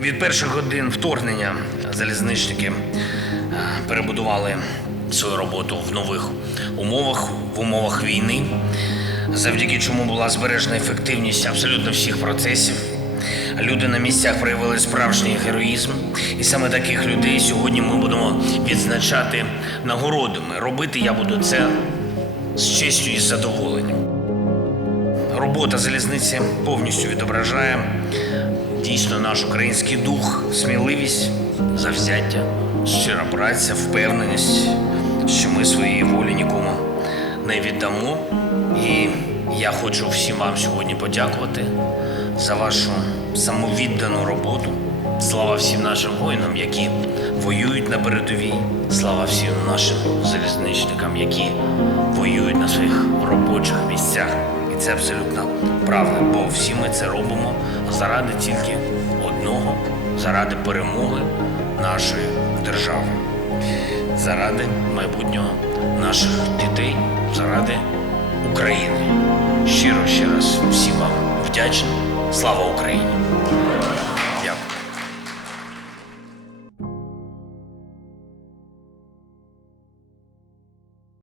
Від перших годин вторгнення залізничники е, перебудували свою роботу в нових умовах, в умовах війни, завдяки чому була збережена ефективність абсолютно всіх процесів. Люди на місцях проявили справжній героїзм, і саме таких людей сьогодні ми будемо відзначати нагородами. Робити я буду це з честю і з задоволенням. Робота залізниці повністю відображає дійсно наш український дух, сміливість, завзяття, щира праця, впевненість, що ми своєї волі нікому не віддамо. І я хочу всім вам сьогодні подякувати за вашу самовіддану роботу. Слава всім нашим воїнам, які воюють на передовій. Слава всім нашим залізничникам, які воюють на своїх робочих місцях. Це абсолютно правда, бо всі ми це робимо заради тільки одного, заради перемоги нашої держави, заради майбутнього наших дітей, заради України. Щиро ще раз всім вам вдячний. Слава Україні!